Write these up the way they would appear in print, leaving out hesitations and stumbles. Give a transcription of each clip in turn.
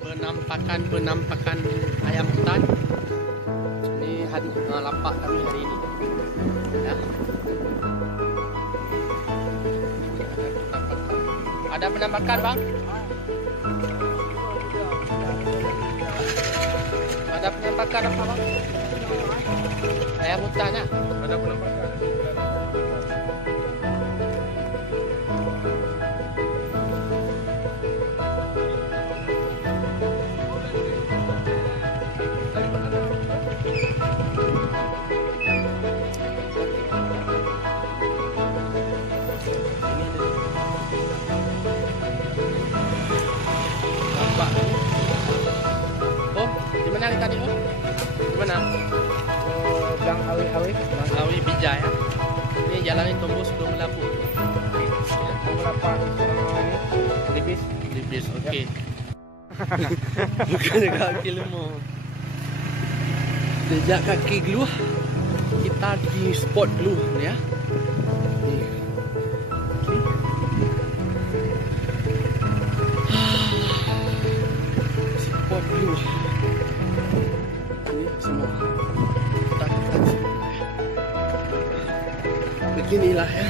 Penampakan ayam hutan. Ini lapak kami hari ini. Ya. Ada penampakan, Bang? Ada penampakan apa, Bang? Ayam hutan ya? Ada penampakan. Di mana tadi, Om? Di mana? Gang Awi-Awi. Awi Bija ya. Ini jalan ini tembus ke Melapu. Berapa? Libis. Libis, okey. Bukan kaki lemah. Jejak kaki geluh. Kita di spot geluh ya. Spot geluh. Ini semua. Beginilah ya.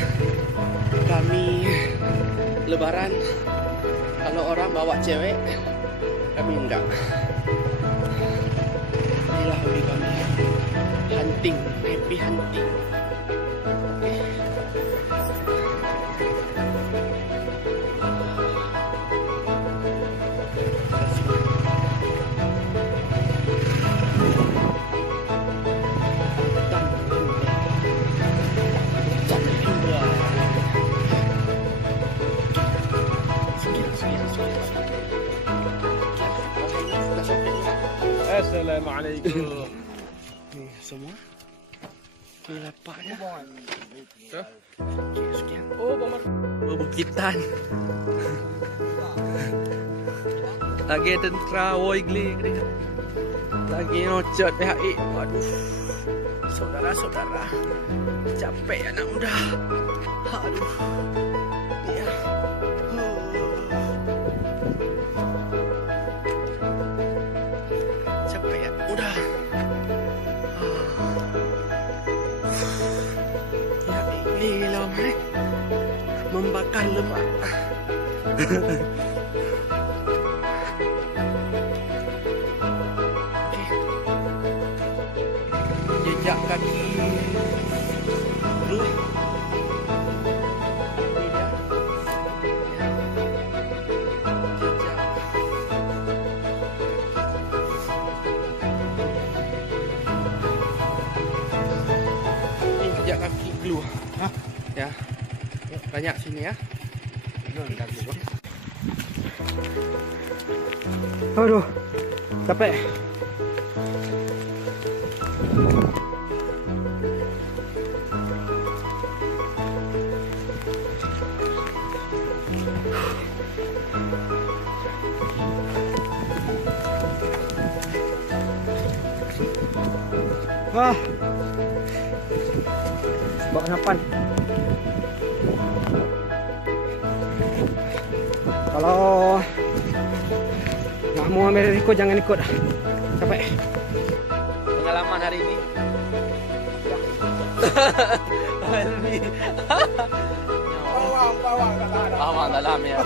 Kami lebaran. Kalau orang bawa cewek, kami enggak. Inilah hobi kami. Hunting, happy hunting. Assalamualaikum. Ni semua. Okey, lapaknya. Okey, sekian. Bukitan. Lagi tentera Woigli ni. Lagi nocot PHI. Waduh. Saudara-saudara. Capek anak muda. Aduh. Ya. Udah. Ya gila man. Membakar lemak. Okay. Jejak kaki dulu. Ini dia. Ya. Jejak. Jejak kaki glue. Hah? Ya. Banyak sini ya. Aduh. Capek. Wah. Bawa napan. Kalau nggak mau ambil risiko jangan ikut. Capek. Pengalaman hari ini. Bawang dalam ya.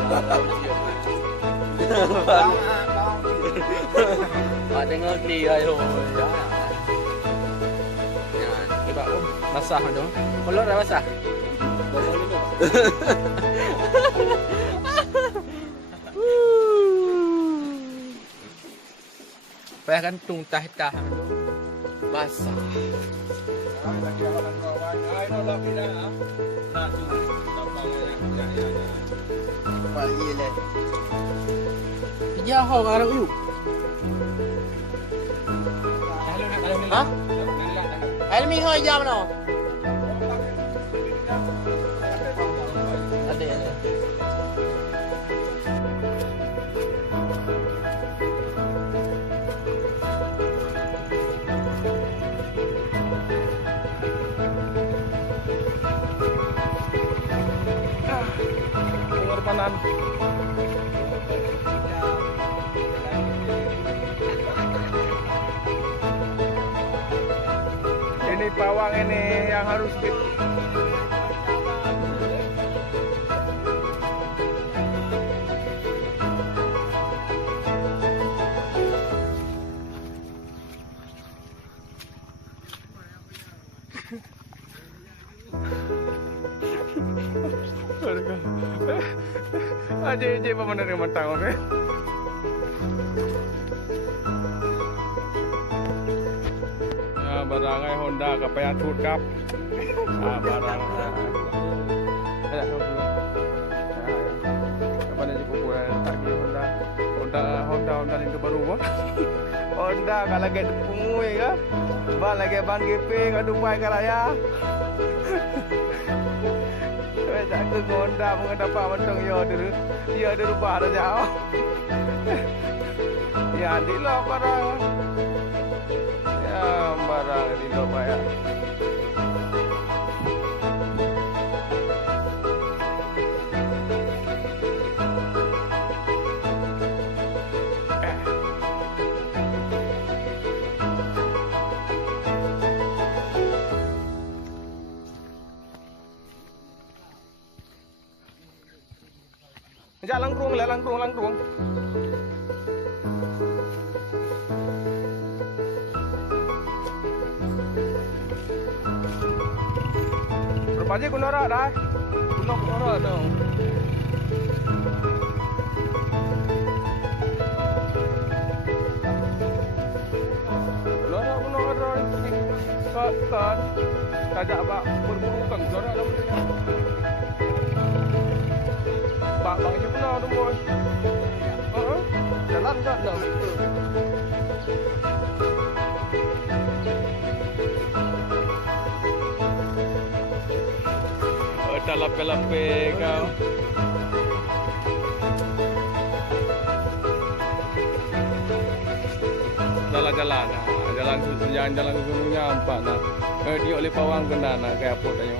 Tengok ni ayo. Coba Om, basah tu. Kolor dah basah. Payah gantung tah-tah. Basah. Pagi le. Ya ho garang yuk. Ha? Helmi ho jam no. Ada. Pengorbanan. pawang ini yang harus kita. Aje apa mana dengan matang oke? Ya barangai Honda kapaya tut kap. Ah barang. Ada kau tu. Apa nak jumpa pun tak boleh Honda itu baru wah. Honda kalau get pungui ke? Bang lagi bang GP ke Dubai ke raya. Tak ke Honda mengendapat macam dia ada rubah dah jauh. Ya di lo barang. Ya barang di lo bayar. Jangan langkrung. Berapa aja kunora dah? Kunora dong. Kunora. Kan. Tajak apa? Berburu kan kunora dah. Bang je pula tu bos. Jalan tak dah. Dah lapik-lapik kau. Jalan-jalan ke gunungnya empat nak. Dia oleh pawang kena nak ke apa tanya.